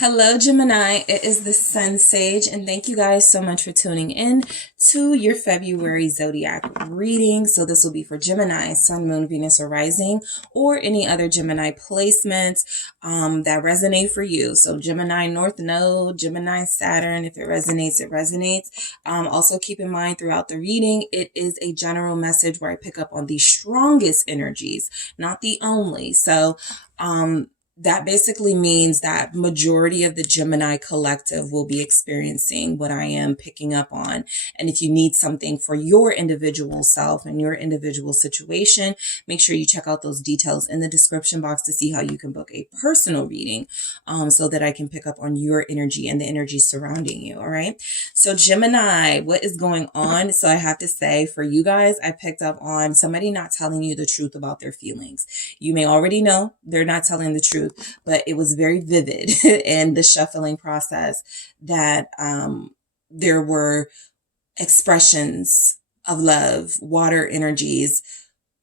Hello, Gemini. It is the SunSage, and thank you guys so much for tuning in to your February zodiac reading. So this will be for Gemini, Sun, Moon, Venus, or Rising, or any other Gemini placements that resonate for you. So Gemini North Node, Gemini Saturn, if it resonates, it resonates. Also keep in mind throughout the reading, it is a general message where I pick up on the strongest energies, not the only. So, that basically means that majority of the Gemini collective will be experiencing what I am picking up on. And if you need something for your individual self and your individual situation, make sure you check out those details in the description box to see how you can book a personal reading so that I can pick up on your energy and the energy surrounding you. All right. So Gemini, what is going on? So I have to say for you guys, I picked up on somebody not telling you the truth about their feelings. You may already know they're not telling the truth, but it was very vivid in the shuffling process that there were expressions of love, water energies,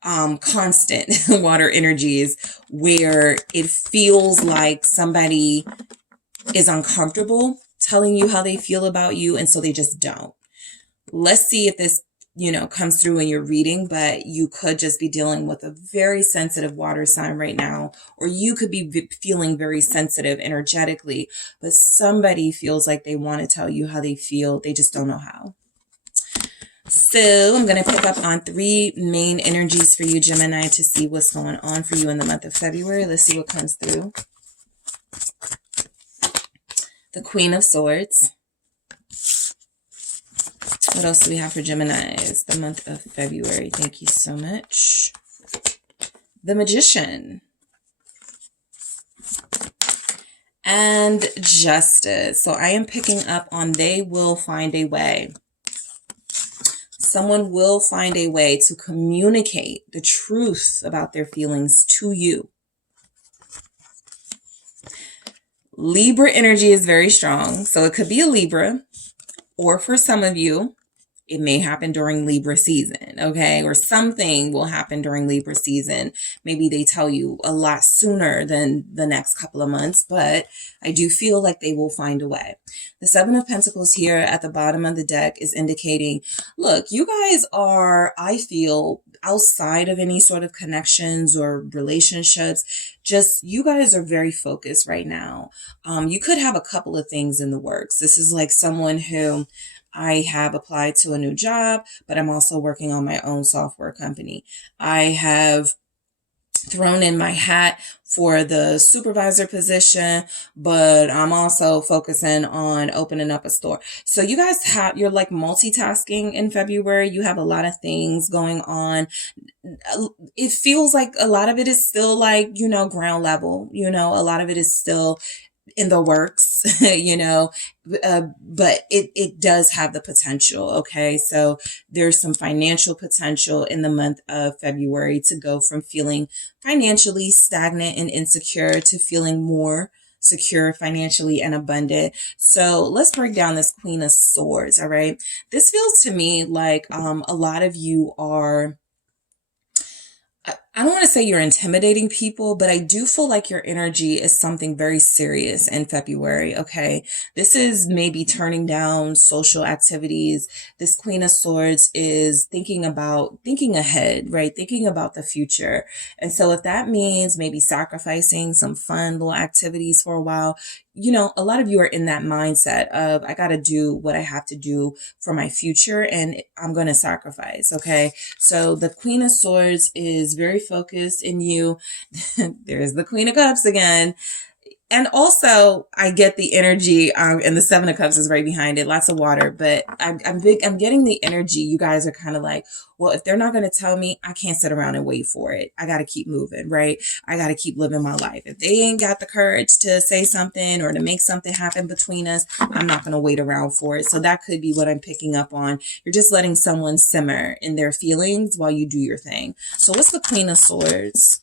constant water energies, where it feels like somebody is uncomfortable telling you how they feel about you, and so they just don't. Let's see if this comes through in your reading, but you could just be dealing with a very sensitive water sign right now, or you could be feeling very sensitive energetically, but somebody feels like they want to tell you how they feel. They just don't know how. So I'm going to pick up on three main energies for you, Gemini, to see what's going on for you in the month of February. Let's see what comes through. The Queen of Swords. What else do we have for Geminis? The month of February. Thank you so much. The Magician. And Justice. So I am picking up on they will find a way. Someone will find a way to communicate the truth about their feelings to you. Libra energy is very strong. So it could be a Libra, or for some of you, it may happen during Libra season, okay? Or something will happen during Libra season. Maybe they tell you a lot sooner than the next couple of months, but I do feel like they will find a way. The Seven of Pentacles here at the bottom of the deck is indicating, look, you guys are, I feel, outside of any sort of connections or relationships, just you guys are very focused right now. You could have a couple of things in the works. This is like someone who, I have applied to a new job, but I'm also working on my own software company. I have thrown in my hat for the supervisor position, but I'm also focusing on opening up a store. So you guys you're like multitasking in February. You have a lot of things going on. It feels like a lot of it is still like, ground level, a lot of it is still in the works, but it does have the potential. Okay. So there's some financial potential in the month of February to go from feeling financially stagnant and insecure to feeling more secure financially and abundant. So let's break down this Queen of Swords. All right. This feels to me like, a lot of you are, I don't want to say you're intimidating people, but I do feel like your energy is something very serious in February, okay? This is maybe turning down social activities. This Queen of Swords is thinking ahead, right? Thinking about the future. And so if that means maybe sacrificing some fun little activities for a while, a lot of you are in that mindset of, I got to do what I have to do for my future and I'm going to sacrifice. Okay. So the Queen of Swords is very focused in you. There's the Queen of Cups again. And also I get the energy, and the Seven of Cups is right behind it. Lots of water, but I'm getting the energy. You guys are kind of like, well, if they're not going to tell me, I can't sit around and wait for it. I got to keep moving, right? I got to keep living my life. If they ain't got the courage to say something or to make something happen between us, I'm not going to wait around for it. So that could be what I'm picking up on. You're just letting someone simmer in their feelings while you do your thing. So what's the Queen of Swords?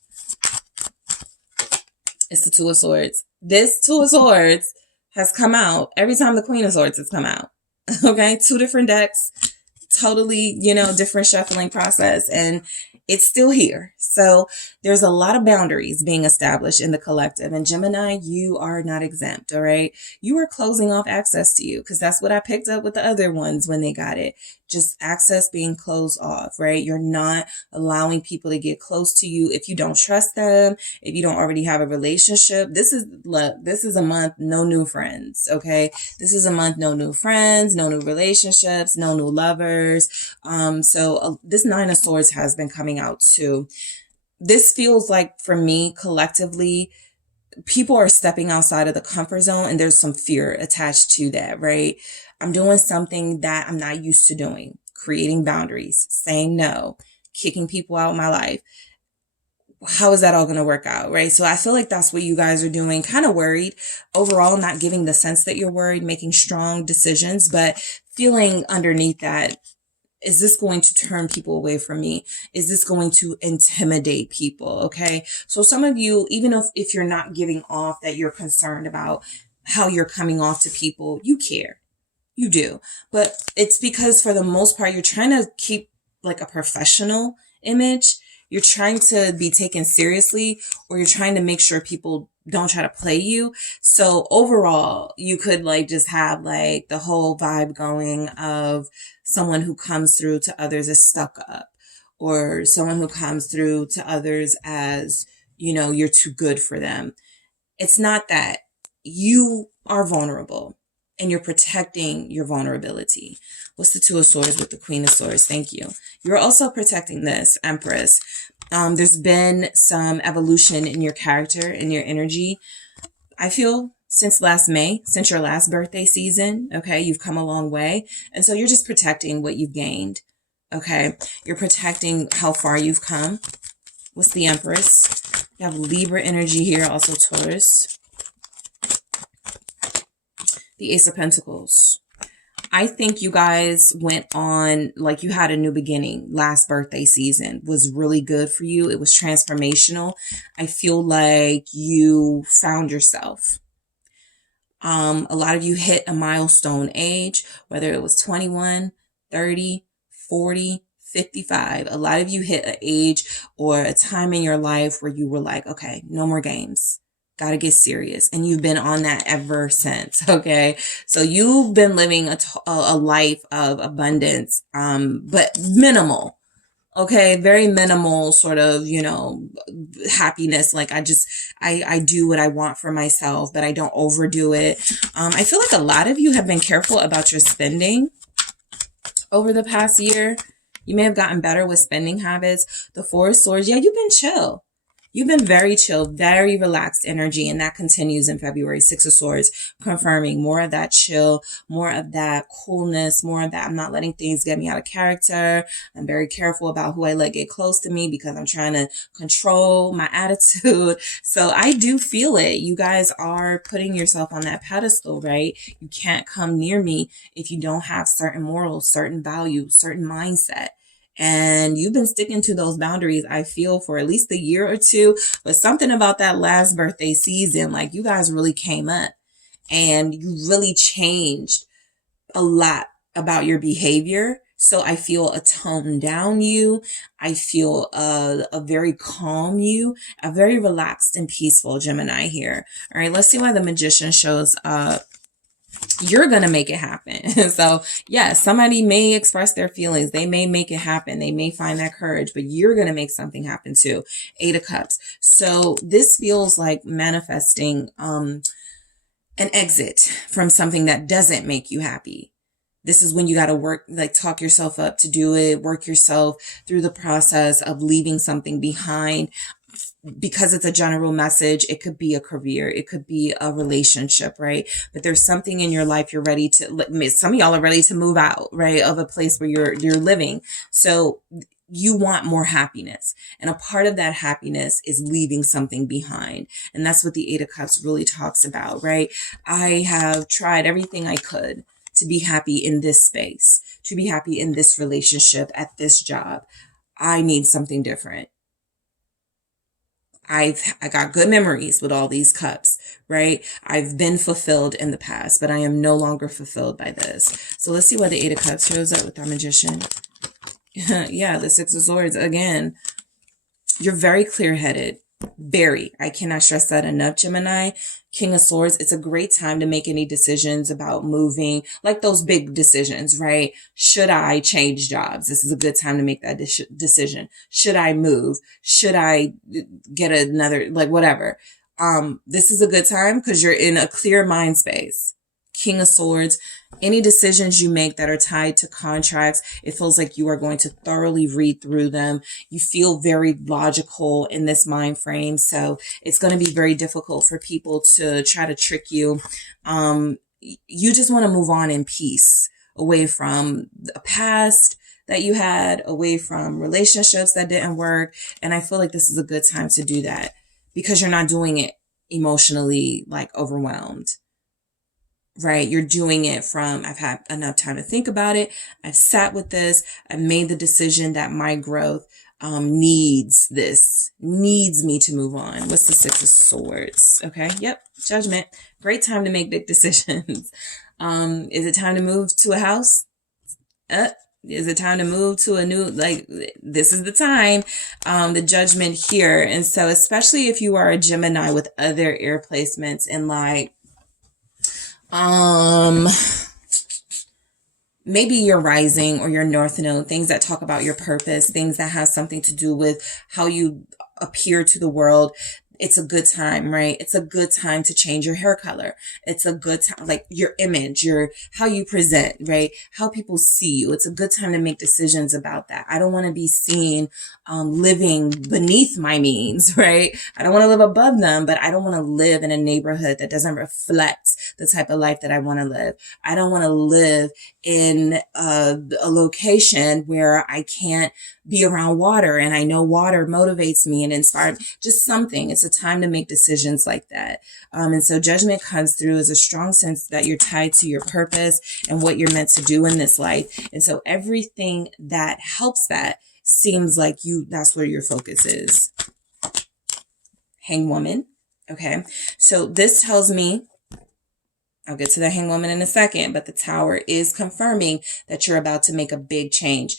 It's the Two of Swords. This Two of Swords has come out every time the Queen of Swords has come out. Okay. Two different decks, totally, different shuffling process. And it's still here. So there's a lot of boundaries being established in the collective. And Gemini, you are not exempt, all right? You are closing off access to you, because that's what I picked up with the other ones when they got it. Just access being closed off, right? You're not allowing people to get close to you if you don't trust them, if you don't already have a relationship. This is a month, no new friends, okay? This is a month, no new friends, no new relationships, no new lovers. So this Nine of Swords has been coming out too. This feels like, for me, collectively, people are stepping outside of the comfort zone, and there's some fear attached to that, right? I'm doing something that I'm not used to doing, creating boundaries, saying no, kicking people out of my life. How is that all going to work out, right? So I feel like that's what you guys are doing, kind of worried overall, not giving the sense that you're worried, making strong decisions, but feeling underneath that, is this going to turn people away from me? Is this going to intimidate people? Okay. So some of you, even if you're not giving off that you're concerned about how you're coming off to people, you care. You do. But it's because, for the most part, you're trying to keep like a professional image. You're trying to be taken seriously, or you're trying to make sure people don't try to play you. So overall, you could like just have like the whole vibe going of someone who comes through to others as stuck up, or someone who comes through to others as, you're too good for them. It's not that. You are vulnerable, and you're protecting your vulnerability. What's the Two of Swords with the Queen of Swords? Thank you. You're also protecting this, Empress. There's been some evolution in your character, in your energy. I feel since last May, since your last birthday season, okay, you've come a long way. And so you're just protecting what you've gained, okay? You're protecting how far you've come. What's the Empress? You have Libra energy here, also Taurus. The Ace of Pentacles. I think you guys went on, like, you had a new beginning. Last birthday season was really good for you. It was transformational. I feel like you found yourself. A lot of you hit a milestone age, whether it was 21, 30, 40, 55. A lot of you hit an age or a time in your life where you were like, okay, no more games. Got to get serious. And you've been on that ever since. Okay. So you've been living a life of abundance, but minimal. Okay. Very minimal sort of, happiness. Like I do what I want for myself, but I don't overdo it. I feel like a lot of you have been careful about your spending over the past year. You may have gotten better with spending habits. The Four of Swords. Yeah, you've been chill. You've been very chill, very relaxed energy, and that continues in February. Six of Swords, confirming more of that chill, more of that coolness, more of that I'm not letting things get me out of character. I'm very careful about who I let get close to me because I'm trying to control my attitude. So I do feel it. You guys are putting yourself on that pedestal, right? You can't come near me if you don't have certain morals, certain values, certain mindset. And you've been sticking to those boundaries, I feel, for at least a year or two. But something about that last birthday season, like you guys really came up and you really changed a lot about your behavior. So I feel a toned down you. I feel a very calm you, a very relaxed and peaceful Gemini here. All right, let's see why the Magician shows up. You're going to make it happen. So yeah, somebody may express their feelings. They may make it happen. They may find that courage, but you're going to make something happen too. Eight of Cups. So this feels like manifesting an exit from something that doesn't make you happy. This is when you got to work, like talk yourself up to do it, work yourself through the process of leaving something behind. Because it's a general message, it could be a career, it could be a relationship, right? But there's something in your life you're ready to, some of y'all are ready to move out, right? Of a place where you're living. So you want more happiness. And a part of that happiness is leaving something behind. And that's what the Eight of Cups really talks about, right? I have tried everything I could to be happy in this space, to be happy in this relationship, at this job. I need something different. I got good memories with all these cups, right? I've been fulfilled in the past, but I am no longer fulfilled by this. So let's see why the Eight of Cups shows up with our Magician. Yeah, the Six of Swords again. You're very clear-headed. Very. I cannot stress that enough, Gemini. King of Swords, it's a great time to make any decisions about moving, like those big decisions, right? Should I change jobs? This is a good time to make that decision. Should I move? Should I get another, like whatever. This is a good time because you're in a clear mind space. King of Swords, any decisions you make that are tied to contracts, it feels like you are going to thoroughly read through them. You feel very logical in this mind frame. So it's going to be very difficult for people to try to trick you. You just want to move on in peace, away from the past that you had, away from relationships that didn't work. And I feel like this is a good time to do that because you're not doing it emotionally, like overwhelmed. Right? You're doing it from, I've had enough time to think about it. I've sat with this. I've made the decision that my growth needs me to move on. What's the Six of Swords? Okay. Yep. Judgment. Great time to make big decisions. Is it time to move to a house? Is it time to move to a new, like, this is the time, the Judgment here. And so, especially if you are a Gemini with other air placements and like, maybe your rising or your north node, things that talk about your purpose, things that have something to do with how you appear to the world. It's a good time, right? It's a good time to change your hair color. It's a good time, like your image, how you present, right? How people see you. It's a good time to make decisions about that. I don't want to be seen living beneath my means, right? I don't want to live above them, but I don't want to live in a neighborhood that doesn't reflect the type of life that I want to live. I don't want to live in a location where I can't be around water and I know water motivates me and inspires me. Just something. It's a time to make decisions like that. And so Judgment comes through as a strong sense that you're tied to your purpose and what you're meant to do in this life. And so everything that helps that seems like that's where your focus is. Hanged Woman. Okay. So this tells me, I'll get to the Hanged Woman in a second, but the Tower is confirming that you're about to make a big change.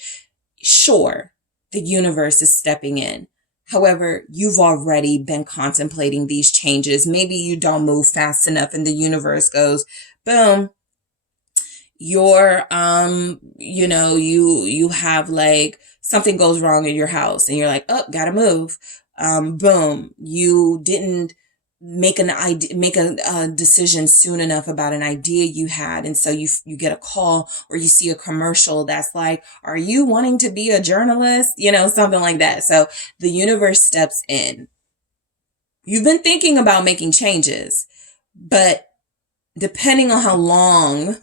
Sure, the universe is stepping in. However, you've already been contemplating these changes. Maybe you don't move fast enough and the universe goes, boom, you're, you have like something goes wrong in your house and you're like, oh, gotta move. Boom, you didn't make a decision soon enough about an idea you had. And so you get a call or you see a commercial that's like, are you wanting to be a journalist? Something like that. So the universe steps in. You've been thinking about making changes, but depending on how long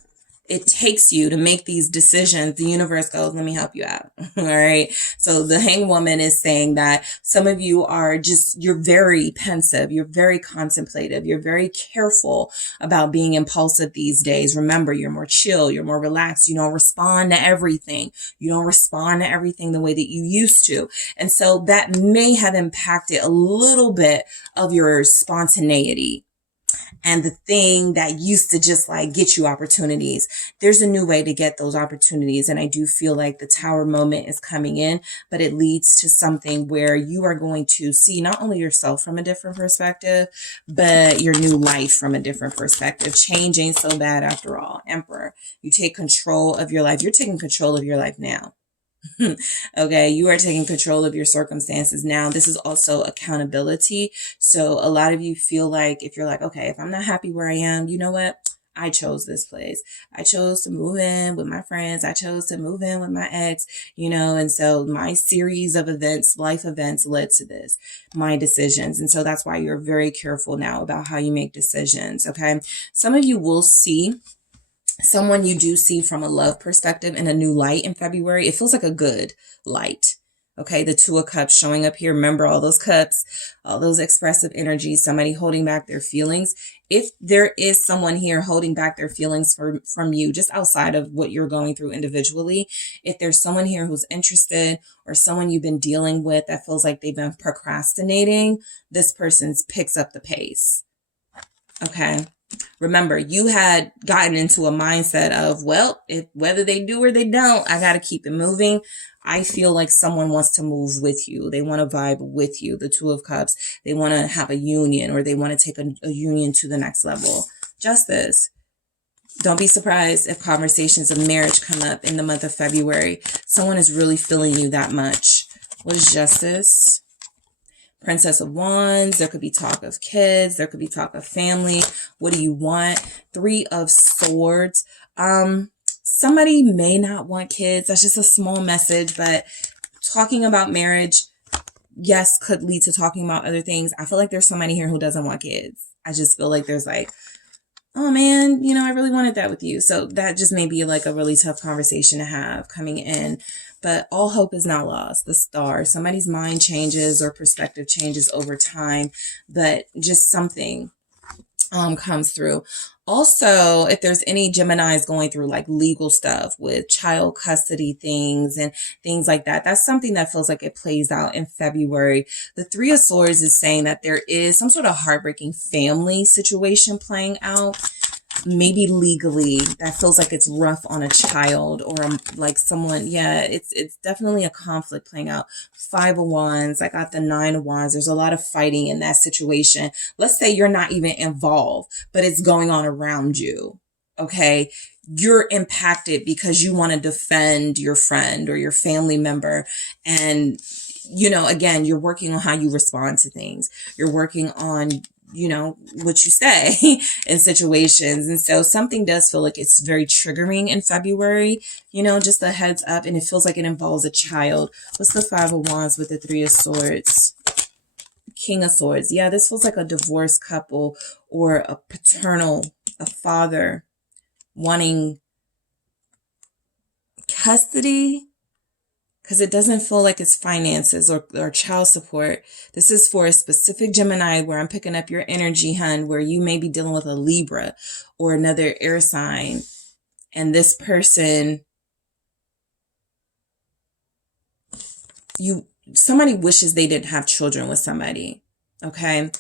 it takes you to make these decisions, the universe goes, let me help you out. All right. So the Hanged Woman is saying that some of you are you're very pensive. You're very contemplative. You're very careful about being impulsive these days. Remember, you're more chill. You're more relaxed. You don't respond to everything. You don't respond to everything the way that you used to. And so that may have impacted a little bit of your spontaneity. And the thing that used to just like get you opportunities, there's a new way to get those opportunities. And I do feel like the Tower moment is coming in, but it leads to something where you are going to see not only yourself from a different perspective, but your new life from a different perspective. Change ain't so bad after all. Emperor, you take control of your life. You're taking control of your life now. Okay, you are taking control of your circumstances now. This is also accountability. So a lot of you feel like if you're like, okay, if I'm not happy where I am, you know what? I chose this place. I chose to move in with my friends. I chose to move in with my ex, and so my series of events, life events led to this, my decisions. And so that's why you're very careful now about how you make decisions. Okay. Some of you will see someone you do see from a love perspective in a new light in February. It feels like a good light. Okay. The Two of Cups showing up here. Remember all those cups, all those expressive energies, somebody holding back their feelings. If there is someone here holding back their feelings from you, just outside of what you're going through individually, if there's someone here who's interested or someone you've been dealing with that feels like they've been procrastinating, this person picks up the pace. Okay. remember, you had gotten into a mindset of, well, whether they do or they don't, I got to keep it moving. I feel like someone wants to move with you. They want to vibe with you. The Two of Cups, they want to have a union, or they want to take a union to the next level. Justice. Don't be surprised if conversations of marriage come up in the month of February. Someone is really feeling you that much. What is Justice? Princess of Wands. There could be talk of kids. There could be talk of family. What do you want? Three of Swords. Somebody may not want kids. That's just a small message, but talking about marriage, yes, could lead to talking about other things. I feel like there's somebody here who doesn't want kids. I just feel like there's like, oh man, I really wanted that with you. So that just may be like a really tough conversation to have coming in. But all hope is not lost. The Star. Somebody's mind changes or perspective changes over time, but just something comes through. Also, if there's any Geminis going through like legal stuff with child custody things and things like that, that's something that feels like it plays out in February. The Three of Swords is saying that there is some sort of heartbreaking family situation playing out. Maybe legally, that feels like it's rough on a child or like someone. Yeah, it's definitely a conflict playing out. Five of Wands. I got the Nine of Wands. There's a lot of fighting in that situation. Let's say you're not even involved, but it's going on around you. Okay. You're impacted because you want to defend your friend or your family member. And, again, you're working on how you respond to things. You're working on what you say in situations. And so something does feel like it's very triggering in February, just a heads up. And it feels like it involves a child. What's the Five of Wands with the Three of Swords? King of Swords. Yeah, this feels like a divorced couple or a father wanting custody, because it doesn't feel like it's finances or child support. This is for a specific Gemini where I'm picking up your energy, hun, where you may be dealing with a Libra or another air sign. And this person, somebody wishes they didn't have children with somebody. Okay.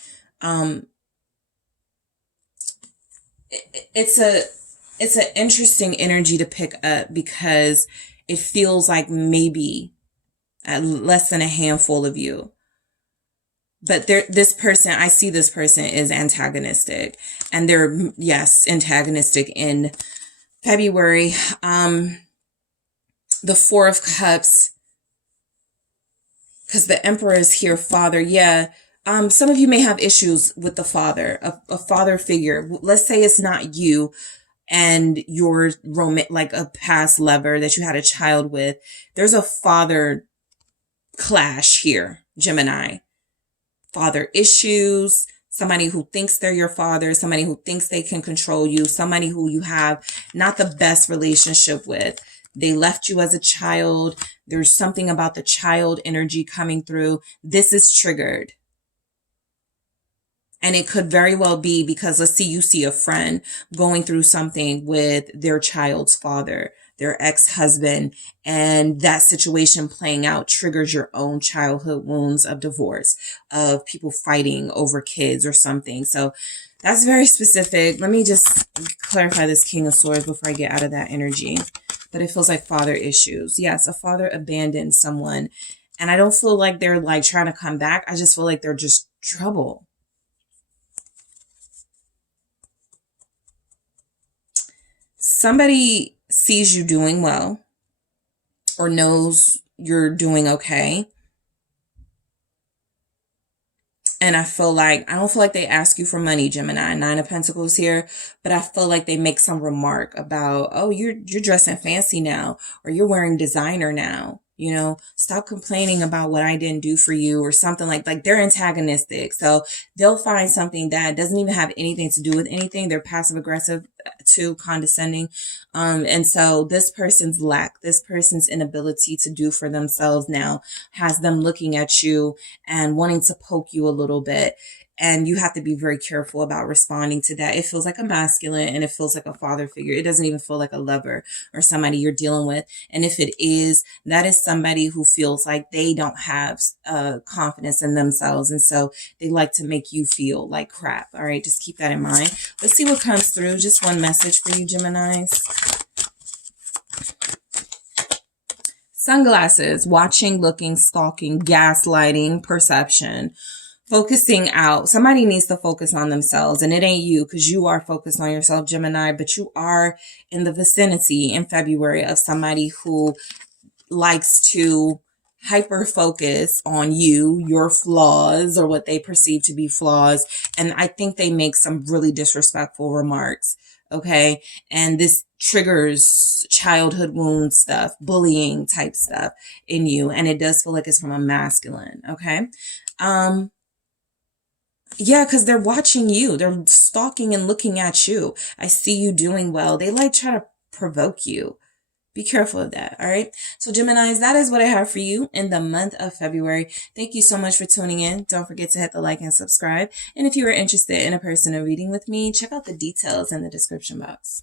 It's an interesting energy to pick up because it feels like maybe less than a handful of you. But this person, I see this person is antagonistic. And they're, yes, antagonistic in February. The Four of Cups, because the Emperor is here, father. Yeah. Some of you may have issues with the father, a father figure. Let's say it's not you and your like a past lover that you had a child with. There's a father clash here, Gemini. Father issues, somebody who thinks they're your father, somebody who thinks they can control you, somebody who you have not the best relationship with. They left you as a child. There's something about the child energy coming through. This is triggered. And it could very well be because, let's see, you see a friend going through something with their child's father, their ex-husband, and that situation playing out triggers your own childhood wounds of divorce, of people fighting over kids or something. So that's very specific. Let me just clarify this King of Swords before I get out of that energy. But it feels like father issues. Yes, a father abandoned someone. And I don't feel like they're like trying to come back. I just feel like they're just trouble. Somebody sees you doing well or knows you're doing okay. And I don't feel like they ask you for money, Gemini. Nine of Pentacles here. But I feel like they make some remark about, oh, you're dressing fancy now, or you're wearing designer now. Stop complaining about what I didn't do for you or something like they're antagonistic. So they'll find something that doesn't even have anything to do with anything. They're passive aggressive to condescending. And so this person's inability to do for themselves now has them looking at you and wanting to poke you a little bit. And you have to be very careful about responding to that. It feels like a masculine and it feels like a father figure. It doesn't even feel like a lover or somebody you're dealing with. And if it is, that is somebody who feels like they don't have confidence in themselves. And so they like to make you feel like crap. All right, just keep that in mind. Let's see what comes through. Just one message for you, Geminis. Sunglasses, watching, looking, stalking, gaslighting, perception. Focusing out. Somebody needs to focus on themselves, and it ain't you because you are focused on yourself, Gemini, but you are in the vicinity in February of somebody who likes to hyper focus on you, your flaws, or what they perceive to be flaws. And I think they make some really disrespectful remarks. Okay. And this triggers childhood wound stuff, bullying type stuff in you. And it does feel like it's from a masculine. Okay. Yeah, because they're watching you. They're stalking and looking at you. I see you doing well. They like try to provoke you. Be careful of that. All right. So Geminis, that is what I have for you in the month of February. Thank you so much for tuning in. Don't forget to hit the like and subscribe. And if you are interested in a personal reading with me, check out the details in the description box.